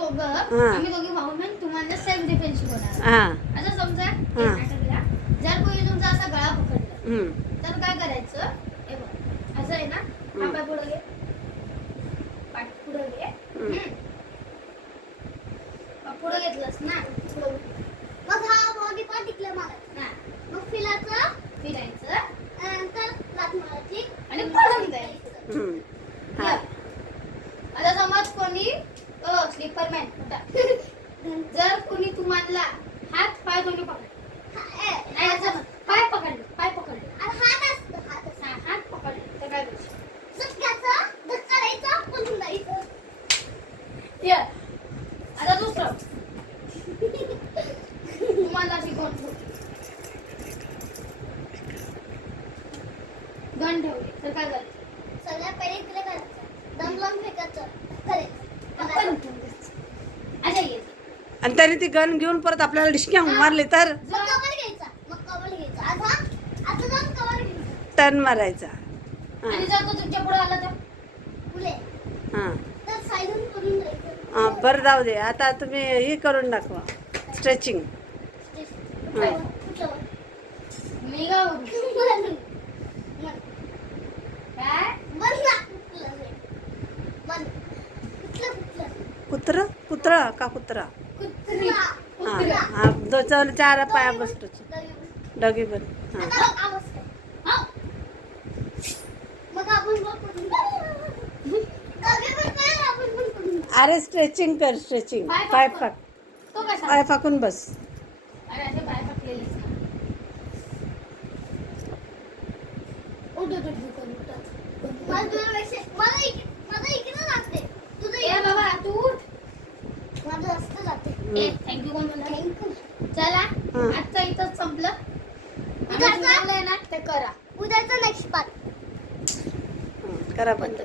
दोघं हा. आम्ही दोघी भाऊ बहीण तुम्हाला सेल्फ डिफेन्स शिकवणार हा असं समजा. हा. एक नाटक घ्या. जर कोणी तुमचा असा गळा पकडला हम्म. तर काय करायचं, हे बघ असं आहे ना, हा पाय पुढे घे, पाय पुढे घे. पुढे घेतलंस ना, पुढं. मग हा बॉडी पार्ट तिकडे मारायचा. मग फिरायचं नंतर लाथ मारायची आणि पळून जायचं. हम्म. हा. आता समज कोणी स्लीपरमॅन जर कोणी तुम्हाला हात पाय दोन्ही पकडले, पाय पकडले आणि हात पकडले तर काय करायचं? धक्का द्यायचा, पळून जायचं. आता दुसरं तुम्हाला शिकवतो. गन ठेवले तर काय करायचं? सगळ्यात पहिले इकडे करायचं, दम लावून फेकायचं, अच्छा ये. आणि त्याने ती गन घेऊन परत आपल्याला डिशक्या मारली तर कवर घ्यायचा, मग कवर घ्यायचा. आता जाऊन कवर घ्यायचा टर्न मारायचा. आणि जर तो तुमच्या पुढे आला तर पुढे हां तर साईडून करून जायचं. हां बरं जाऊ दे. आता तुम्ही हे करून दाखवा, स्ट्रेचिंग. मी गाऊन काय कुत्र कुत्रा का कुत्रा? कुत्री. हां हां दोन चार पाया बसतो डगी पण. हां अरे स्ट्रेचिंग कर, स्ट्रेचिंग. पाय फाक, तो कसा? पाय फाकून बस. अरे असे पाय फाकलेलेच ना. उठ उठ उठ उठ. मला इकडे लागते. तुझं ये बाबा तू उठ. माझं असतं जाते. थँक्यू कोण म्हणलं? थँक्यू. चला आजचं इथंच संपलं. उद्याचं ना ते करा. उद्याचं नेक्स्ट पार्ट करा बंद.